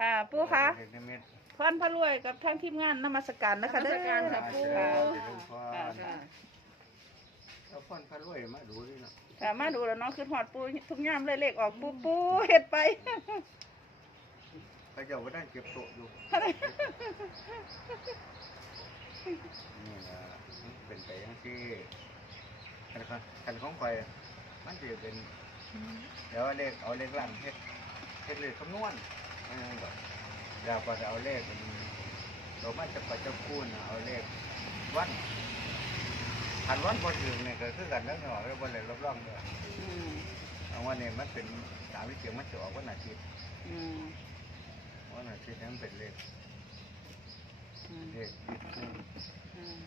ค่ะปูคะเด็กนิมิตพรพระรวยกับทั้งทีมงานนมัสการนะคะเด้อค่ะปูเจริญพรค่ะค่ะแล้วพ่อนพระรวยมาดูดิเนาะค่ะมาดูแล้วเนาะคือหอดปูทุกยามเลยเลขออกปูปูเฮ็ดไป พระเจ้าก็ได้เก็บโต๊ะอยู่ นี่นะมันเป็นไปอย่างที่คันของคันของข่อยมันจะเป็น เดี๋ยวเอาเลขเอาเลขล่างเฮ็ดเฮ็ดเลขคำนวณ เออแบบแล้วก็จะเอาเลขเป็นเรามาจะปัจจุบันน่ะเอาเลขวันหันวันบนถึงเนี่ยก็คือกันแล้วเนาะแล้วบนเลยรอบๆเนาะอืมเอาวันนี้มันเป็นสามวิเศษมันจะออกวันอาทิตย์อืมวันอาทิตย์นั้นเป็นเลขอืมเลขที่คู่อืม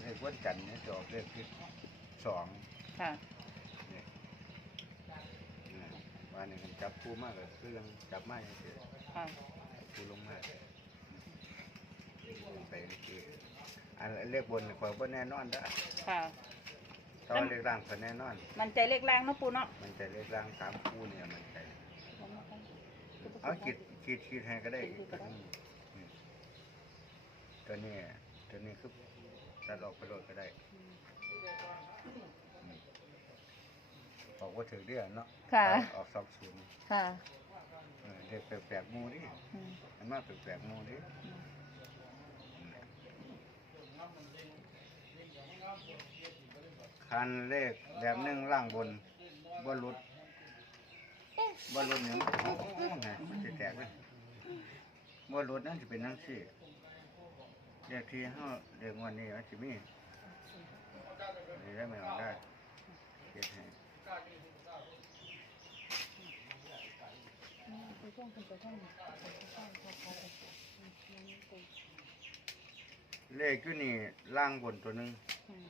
เลขวันจันทร์เนี่ยจะออกเลขที่สองค่ะเนี่ย นะวันนี้มันจับคู่มากเลยคือยังจับไม่เฉยค่ะๆคู่ลงมาไปนี่คืออันเลขบนข่อยบ่แน่นอนเด้อค่ะแตอนเลขล่างก็แน่นอน มันใจเลขแรงเนาะปูเนาะมันจะเลขล่างสามคู่เนี่ยมันใจเอาขีดขีดขีดให้ก็ได้อืมตัวนี้ตัวนี้คือตัดออกไปโดดก็ได้ อืมออกว่าถือเดียวเนาะค่ะ ออกสองศูนย์ค่ะเออเด็กแปลกๆหมูดิอืมมันมาแปลกๆหมูดิคันเลขแบบหนึ่งล่างบนบ่หลุดบ่หลุดหนึ่งโอ้โหไงมันจะแตกเลยบ่หลุดนั่นจะเป็นนั่งสี่เลขที่เฮาเลขงวันนี้มันจะมีนี่ได้ไหมเอาได้เฮ็ดให้ เลขอยู่นี่ล่างบนตัวหนึงอืม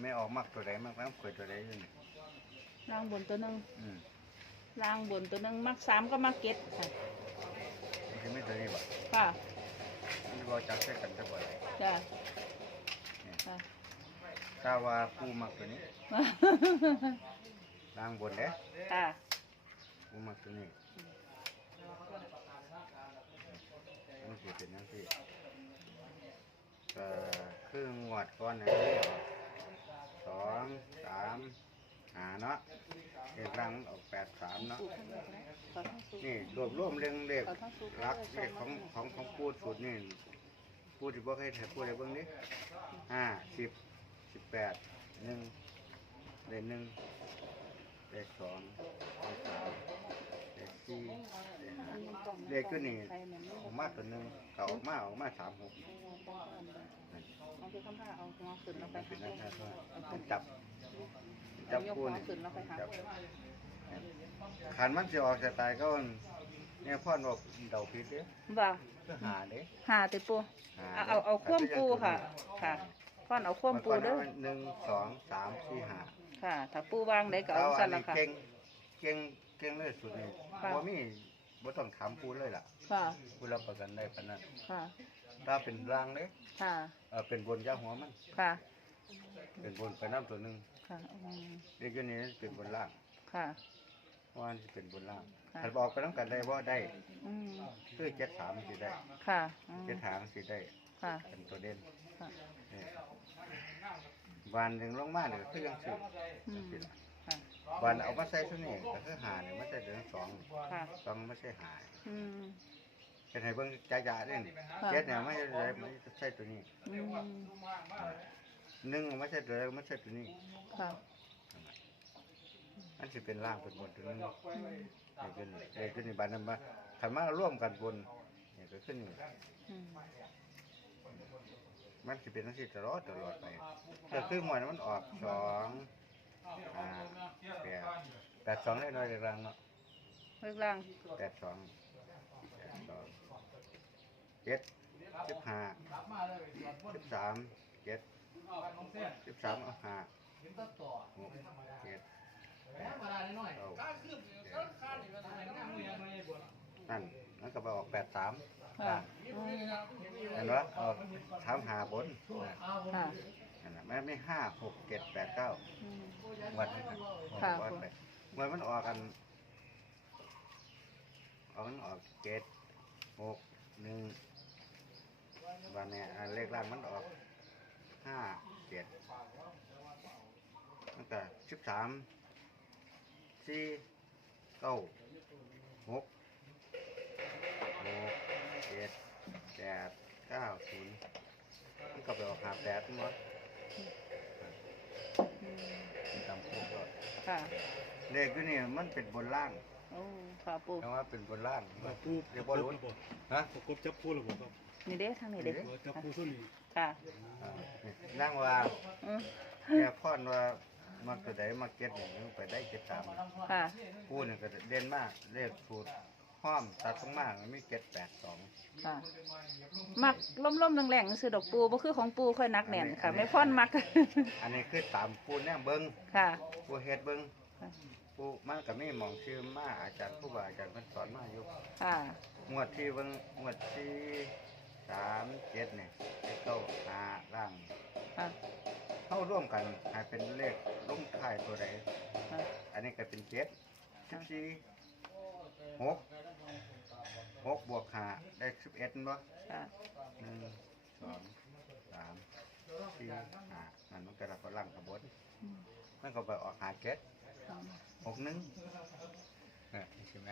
ไม่ออกมักตัวใดมักแล้วเกิดตัวใดอยู่นี่ล่างบนตัวหนึงอืมล่างบนตัวหนึงมักสามก็มักเก็ตค่ะมันจะไม่ตัวนี้บ่ค่ะมันบ่จับใส่กันจะบ่ได้จ้ะค่ะ ถ้าว่าผู้มักตัวนี้ล่างบนเด้ค่ะผู้มักตัวนี้มันสิเป็นจังซี่ก็คืองวดก่อนนะสองสามหาเนาะเลขล่างมันออกแปดสามเนาะขอทั้งสูตรนี่รวบรวมเรื่องเลขขอทั้งสูตรรักเลขของของของพูดสูตรนี่พูดที่บอกให้ถ่ายพูดอะไรเบ้างนี้ห้าสิบ สิบแปดหนึ่งเลขหนึ่งเลขสองเลขสามเลขสี่เลขห้าเลขก็นี่ออกมาตัวหนึ่งก็ออกมาออกมาสามหกเอาคือคำผ้าเอาหัวขึ้นแล้วไปมันเป็นหานั่นใช่ไหมต้องจับจับยกคู่หัวนี่ขึ้นแล้วไปหาจับขันมันจะออกจะตายก็เนี่ยพ่อบอกเดาผิดเด้บ่าก็หาเด้หาติปูหเอาเอาเอาคว่ำปูค่ะ ค่ะ พ่อนเอาคว่ำปูเด้อหนึ่งสองสามสี่ห้าค่ะ ถ้าปูวางได้ก็เอาเอาอัสั่นนละนี้ค่ะเก่งเก่งเก่งเลยสุดนี่ค่ะว่ามีบ่ต้องถามปูเลยล่ะ ค่ะปูรับประกันได้ปานนั้นค่ะ ถ้าเป็นร่างเด้ค่ะเออเป็นบนยาหัวมัน ค่ะ เป็นบนไปน้ำตัวหนึงค่ะอืมเด็กอยู่นี้เป็นบนล่าง ค่ะว่ามันสิเป็นบนล่างค่ะถ้าบอกไปน้ำกันได้บ่ได้อืมคือเจ็ดสามสิได้ ค่ะอืมเจ็ดหางสิได้ ค่ะ เป็นตัวเด่น ค่ะนี่วันหนึ่งลงมาเนี่ยก็คือยังสิอืม สิล่ะค่ะวันเอามาใส่ตัวนี้ก็คือหาเนี่ยมาใส่เดือนสองค่ะ สองไม่ใช่หาอืม เป็นให้เบิ่งจ่ายๆเด้นี่ค่ะ เจ็ดเนี่ยไม่ใช่เลยไม่ใช่ตัวนี้อืมหนึ่งไม่ใช่ตัวใดไม่ใช่ตัวนี้ค่ะมันสิเป็นล่างเป็นบนตัวนึงอืมนี่เป็นเอ้ตัวนี้บานนั้นมาขันมาร่วมกันบนนี่ก็ขึ้นนี่อืม มันสิเป็นทั้งสี่ตลอดตลอดไปก็คือหมวยมันออกสองห้าแปดแปดสองได้น้อยๆรังเนาะเลิกล่างแปดสองแปดสองเจ็ดสิบห้าสิบสามเจ็ดสิบสามเอาห้าหกเจ็ดแปดเก้านั่นนั่น ก็ไปออกแปดสามค่ะอืมเห็นไหมออกสามหาบนน่ะค่ะ นั่นน่ะแม่ไม่ห้าหกเจ็ดแปดเก้าอืมวันนี้นะค่ะวันไปเมื่อมันออกกันเอามันออกเจ็ดหกหนึ่งวันนี้อันเลขล่างมันออกห้าเจ็ดตั้งแต่สิบสามสี่เก้า เก้าศูนย์มันก็ไปออกหาแปดมั้งจำคุกก็ค่ะเลขอยู่นี่มันเป็นบนล่างโอ้ค่ะปูคำว่าเป็นบนล่างจับปูเรียกว่าลุ้นฮะประกบจับปูระบบครับนี่เด้ทางนี้เด้ว่าจับปูส่วนนี้ค่ะอ่านี่นั่งว่าอืมแค่พ่อนว่ามาตัวใดมาเก็ตหนึ่งไปได้เก็ตตาม ค่ะ ปูนี่ก็เด่นมากเลขสูตร ห้อมตัดตรงมากมันมีเก็ตแปดสองค่ะมักล่มๆแรงๆซื้อดอกปูบ่คือของปูค่อยนักแน่นค่ะไม่พ่อนมัก อันนี้คือตามปูแน่เบิ้งค่ะ ปูเฮ็ดเบิ้งค่ะ ปูมันก็มีหมองชื่อมาอาจารย์ผู้บาอาจารย์เพิ่นสอนมาอยู่ค่ะ งวดที่เบิ้งงวดที่สามเจ็ดเนี่ยเลขเก้าหาล่างค่ะ เข้าร่วมกันให้เป็นเลขลงท้ายตัวใด ค่ะ อันนี้ก็เป็นเจ็ดสิบสี่หก หกบวกห้าได้สิบเอ็ดบ่ค่ะหนึ่งสองสามสี่ห้านั่นมันก็รับพลังขบวนอืมมันก็ไปออกหาเจ็ดอืมหกหนึ่งเนี่ยใช่ไหม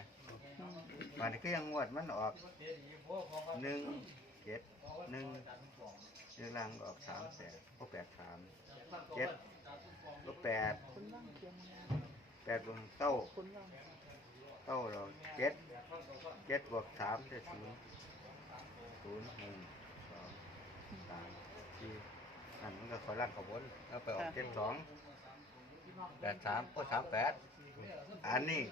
อืมวันนี้ก็ยังงวดมันออกหนึ่งเจ็ดหนึ่งเรื่องล่างก็ออกสามแปดพวกแปดสามเจ็ดลบแปดคุณว่างเขียนมาแปดบวกเต้าคุณว่าง เต้าเราเจ็ดเจ็ดบวกสามได้ศูนย์ศูนย์หนึ่งสองสามสี่นั่นมันก็คอยล่างขบวนแล้วไปออกเจ็ดสองแปดสามก็สามแปดอันนี้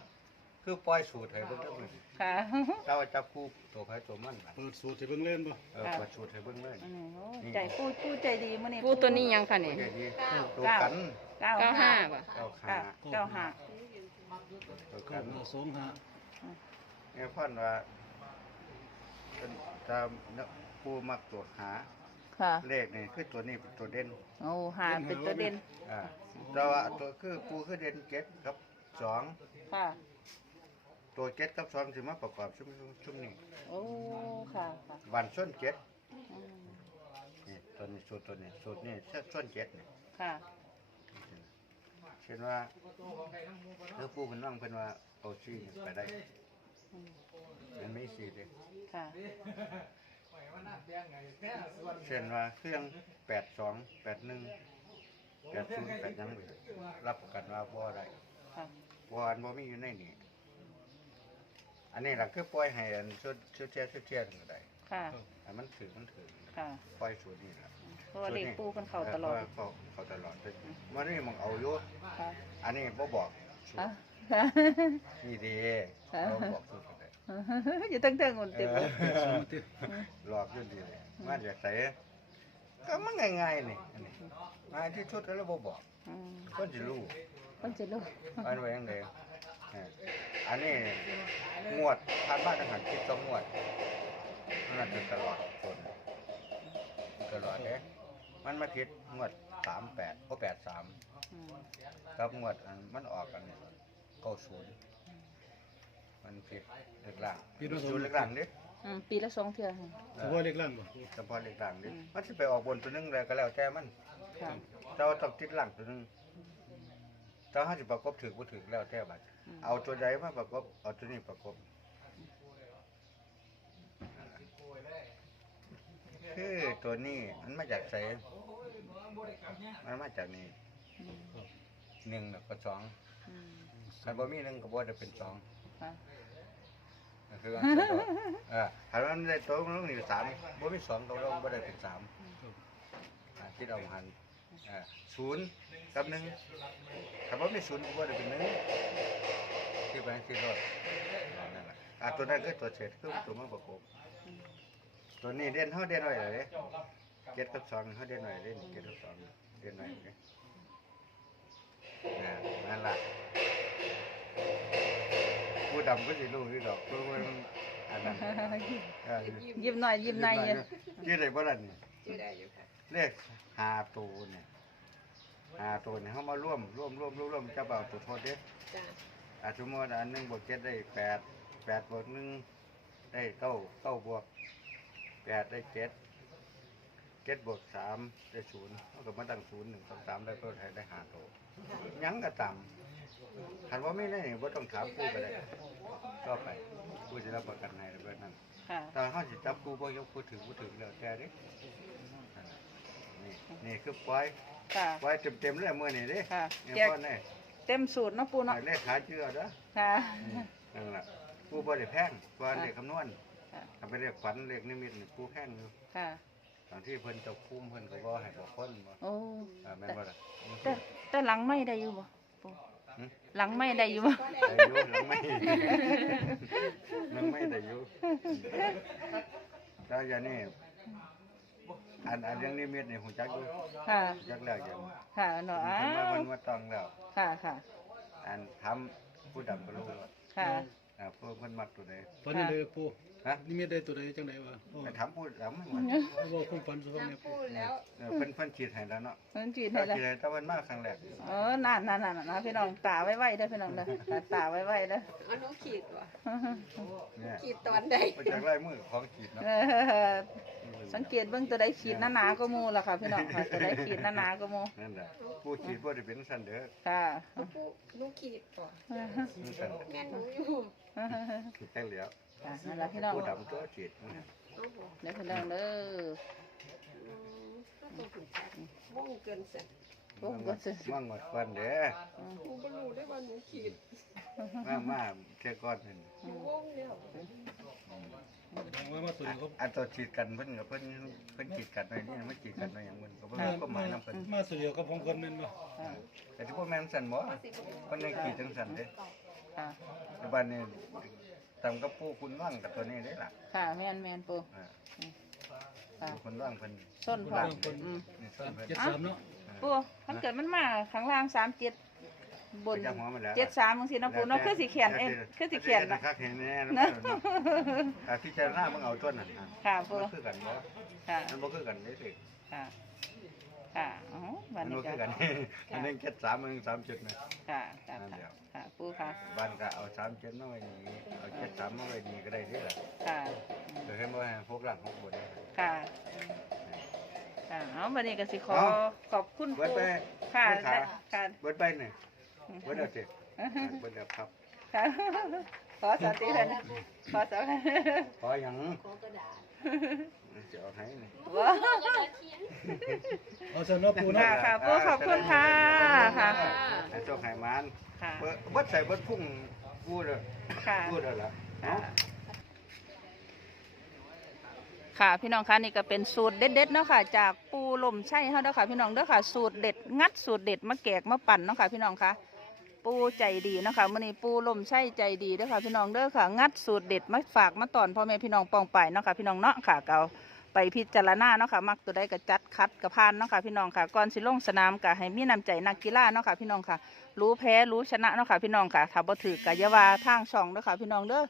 คือปล่อยสูตรให้เบิ่งเด้อมึงค่ะ เราจับคู่ตัวใครตัวมันล่ะเปิดสูตรให้เบิ่งเล่นบ่เออเปิดสูตรให้เบิ่งเลยอืมโอ้ใจปูปูใจดีมื้อนี้ปูตัวนี้ยังค่ะนี่โอเคดีตัวกันเก้าเก้าห้าป่ะเก้าขาเก้าเก้าห้า ตัวเก้ากันสองห้าเนี่ยพ่อนว่าเป็นจะปูมักตัวหาค่ะ เลขนี่คือตัวนี้เป็นตัวเด่นโอ้หาเป็นตัวเด่นอ่าแต่ว่าตัวคือปูคือเด่นเจ็ดกับสองค่ะ ตัวเจ็ดกับสองสิมาประกอบชุมชุมชุมนี้โอ้ค่ะค่ะวันส้นเจ็ดอืมนี่ตัวนี้สูตรตัวนี้สูตรนี้ส้นเจ็ดนี่ค่ะ เช่นว่าเลือปูเป็นว่างเป็นว่าเอาซี่ไปได้อืมมันไม่สีเลยค่ะ เช่นว่าเครื่องแปดสองแปดหนึ่งแปดศูนย์แปดยังเลยรับประกันว่าบ่ได้ค่ะ บ่อันบ่มีอยู่ในนี้อันนี้ล่ะคือปล่อยให้อันชุดชุดเชียร์ชุดเชียร์กันก็ได้ค่ะ อันมันถือมันถือค่ะ ปล่อยสูตรนี่ล่ะ เพราะว่าเด็กปูกันเข้าตลอดเเขาเขาตลอดเลยวันนี้มึงเอาอยู่ค่ะอันนี้บ่บอกสูตอะรค่ะนี่ดีอ่าเราบอกสูตรกันได้อยู่ตั้งแต่หุ่นเต็มเลยสองติหลอกอยู่ดีเลยมาจากไสก็มันง่ายๆนี่อันนี้ง่ายที่สุดแล้วบ่บอกอืมคนสิรู้คนจะรู้อันไว้ยังไงเอออันนี้งวดผ่านมาทหารคิดต้องงวดนั่นคือตลอดคนตลอดเด้ มันมาคิดงวดสามแปดก็แปดสามอืมครับงวดอันมันออกกันเก้าศูนย์มันผิดเล็กล่างศูนย์เล็กล่างดิอืมปีละสองเทื่อค่ะถือว่าเล็กล่างบ่เฉพาะเล็กล่างดิอืมมันจะไปออกบนตัวหนึงเลยก็แล้วแต่มัน ค่ะแต่ว่าต้องติดล่างตัวหนึงถ้าห้าสิบประกบถือบ่ถือแล้วแต่บัด อืมเอาตัวใดมาประกบ เอาตัวนี้ประกบ คือตัวนี้มันมาจากไสมันมาจากนี่อืมหนึ่งแล้วก็สองอืมคันบ่มีหนึ่งก็บ่ได้เป็นสองค่ะก็คือว่าสะดวกเออถ้ามันได้ตัวมันต้องนี่สามบ่มีสองก็บ่ได้เป็นสามอ่าคิดเอาหันอ่าศูนย์กับหนึ่งถ้าบ่มีศูนย์ก็บ่ได้เป็นหนึ่งที่ไปที่รถนั่นแหละอ่าตัวนั้นคือตัวเศษคือตัวมาประกบ ตัวนี้เด่นเฮาเด่นไว้เลยเจ็ดกับสองเฮาเด่นไว้เด่นเจ็ดกับสองเด่นไว้เลยนะนั่นล่ะผู้ดำก็สิรู้คือดอกผู้มันอันนั้นเออยิ้มหน่อยยิ้มในเยอะชื่ออะไรบ่ล่ะนี่ชื่อได้อยู่ค่ะเลขหาตัวเนี่ยหาตัวเนี่ยเฮามาร่วมร่วมร่วมร่วมร่วมจะเอาตัวโทษเด้จ้าอาสมมติอันหนึงบวกเจ็ดได้แปดแปดบวกหนึ่งได้เก้าเก้าบวก แปดได้เจ็ดเจ็ดบวกสามได้ศูนย์เท่ากับมาตั้งศูนย์หนึ่งสองสามได้ตัวไทยได้ห้าตัวยังก็ต่ำคันว่าไม่ได้เนี่ยว่าต้องถามผู้ก็ได้ก็ไปผู้จะรับประกันให้แบบนั้นค่ะ ตอนเขาสิจับผู้บ่ยกผู้ถือผู้ถือแล้วแต่เดินี่นี่คือปล่อยค่ะ ปล่อยเต็มๆเลยมื่อนี่เด้ค่ะเนี่ยแจก พ่อเนี่ยเต็มสูตรเนาะปูเนาะเลขขาเชื่อเด้อค่ะ นั่นแหละผู้บ่ได้แพงเพราะว่าเลขคำนวณ ค่ะถ้าเป็นเลขฝันเลขนิมิตนี่ผู้แพงอยู่ค่ะ ตอนที่เพิ่นเจ้าคุ้มเพิ่นก็บ่ให้บอกคนบ่โอ้อ่าแม่นบ่ล่ะแต่แต่หลังไม่ได้อยู่บ่ปูหืมหลังไม่ได้อยู่บ่ได้อยู่หลังไม่หลังไม่ได้อยู่แต่อย่างนี้อันอันเรื่องนิมิตนี่ฮู้จักอยู่ค่ะฮู้จักแล้วอย่างค่ะเนาะอ้าเพิ่นว่าวเพิ่นว่าต้องแล้ว ค่ะค่ะอันทำผู้ดำก็รู้ว่าค่ะ อ่าเพิ่นเพิ่นมักตัวใด ฝันยังไงปูฮะ นี่มีได้ตัวใดจังไดวะพ่อไปถามผู้ดำมันว่าพ่อบอกความฝันสุภาพเนี่ยปูเออเพิ่นเพิ่นฉีดให้แล้วเนาะเพิ่นจีนเพิ่ให้นแล้วฉีดให้แต่เพิ่นมาครั้งแรกเออนั่นนั่นนั่นนะพี่น้องตาไว้ไว้เด้อพี่น้องเด้อตาตาไว้ไว้เด้อเอาหนูขีดว่ะเนี่ยขีดตอนใดไปจากไล่มือของฉีดเนาะเออ สังเกตเบิ่งตัวใดขีดหนาๆก็หมู่ล่ะค่ะพี่น้องค่ะตัวใดขีดหนาๆก็หมู่นั่นแหละผู้ฉีดบ่ได้เป็นสันเด้อค่ะหนูปูหนูขีดก่อนมันสันเด้อแม่หนูอยู่ฉีดแค่เหลียวค่ะนั่นล่ะพี่น้องผู้ดำตัวฉีดนะเอาบ่เด้อพี่น้องเด้ออืมก็ต้องถูกจับว่องเกินเสร็จโอ้บ่ซื้อมั่งหมดฟันเด้อหนูบ่รู้ได้ว่าหนูขีดมามาแค่ก้อนนึงหนูว่องแล้วแสดงว่ามาตัวนี้เขาอันตัวฉีดกันเพิ่นก็เพิ่นเพิ่นฉีดกันไว้นี่มันฉีดกันไว้อย่างมันก็บ่มารู้ก็หมายมานำเพิ่นมาตัวเดียวกับของคนแม่นบ่ค่ะแต่ที่พวกแม่นสันบ่เพิ่นยังฉีดจังสันเด้ค่ะปัจจุบันนี้ตำกับปูคุณว่างกับตัวนี้ได้ล่ะค่ะแม่นแม่นปูอ่าค่ะปูคุณว่างเพิ่นส้นพร้อมอืมนี่ส้นเพิ่นเจ็ดสามเนาะปูมันเกิดมันมาข้างล่าง37บนไปจั บหัวมันแล้ว73จังซี่เนาะปูเนาะคือสิเขียนเอ้ยคือสิเขียนนะน่ะครับเห็นแน่นะอ่าพิจารณามึงเอาต้นนั่นอะค่ะปูมันคือกันบ่ค่ะมันบ่คือกันเด้สิค่ะค่ะอ๋อบัมันนนี้บ่ก็คือกันอันนึงเจ็ดสามอันนึงสามจุดนะค่ะค่ะนั่นเดีค่ะยวค่ะปูค่ะบ้านก็เอาสามเจ็ดมาไว้นี่เอาเจ็ดสามมาไว้นี่ก็ได้เด้ล่ะค่ะเดี๋ยวเห็นบ่ให้พวกหลังพวกบนค่ะค่ะเอาวันนี้ก็สิขอเอาขอบคุณเบิดปูไปค่ะเบิดขาและค่ะเบิดไปนี่ เบิดเอาสิเบิดเอาครับค่ะขอสาธิตนะขอสาธิตขอหยังขอกระดาษจะเอาให้นี่ว้าเอาซะเนาะปูเนาะค่ะค่ะปูขอบคุณค่ะค่ะให้โชคให้มานค่ะเบิดเบิดใส่เบิดพุ่งพูดเลยค่ะพูดแล้วล่ะเนาะค่ะพี่น้องคะนี่ก็เป็นสูตรเด็ดๆเนาะค่ะจากปูลมไช่เฮาเด้อค่ะพี่น้องเด้อค่ะสูตรเด็ดงัดสูตรเด็ดมาแกกมาปั่นเนาะค่ะพี่น้องคะ ปูใจดีเนาะคะมื้อนี้ปูลมไช่ใจดีเด้อค่ะพี่น้องเด้อค่ะ งัดสูตรเด็ดมาฝากมาตอนพ่อแม่พี่น้องปองไปเนาะค่ะพี่น้องเนาะค่ะเกาไปพิจารณาเนาะค่ะมักตัวใดก็จัดคัดกระพานเนาะค่ะพี่น้องค่ะก่อนสิลงสนามก็ให้มีน้ำใจนักกีฬาเนาะค่ะพี่น้องค่ะ รู้แพ้รู้ชนะเนาะค่ะพี่น้องค่ะถ้าบ่ถือกะยาวาทางช่องเด้อค่ะพี่น้องเด้อ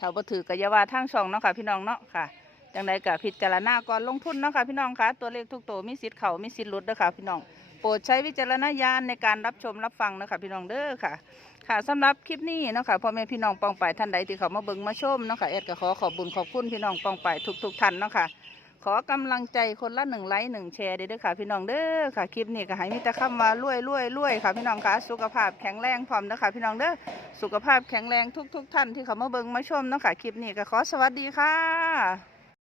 ถ้าบ่ถือกะยาวาทางช่องเนาะค่ะพี่น้องเนาะค่ะ จังใดก็พิจารณาก่อนลงทุนเนาะค่ะพี่น้องคะตัวเลขทุกตัวมีสิทธิ์เขามีสิทธิ์ลดเด้อค่ะพี่น้องโปรดใช้วิจารณญาณในการรับชมรับฟังนะคะพี่น้องเด้อค่ะ ค่ะสำหรับคลิปนี้เนาะค่ะพ่อแม่พี่น้องปองไปท่านใดที่เขามาเบิ่งมาชมเนาะค่ะเอ็ดก็ขอขอบบุญขอบคุณพี่น้องปองไปทุกทุกๆท่านเนาะค่ะขอกำลังใจคนละหนึ่งไลค์หนึ่งแชร์เด้อค่ะ พี่น้องเด้อค่ะคลิปนี้ก็ให้มีแต่คำว่ารวยรวยรวยค่ะพี่น้องคะสุขภาพแข็งแรงพร้อมเด้อค่ะพี่น้องเด้อสุขภาพแข็งแรงทุก ๆ ท่านที่เขามาเบิ่งมาชมเนาะค่ะคลิปนี้ก็ขอสวัสดีค่ะ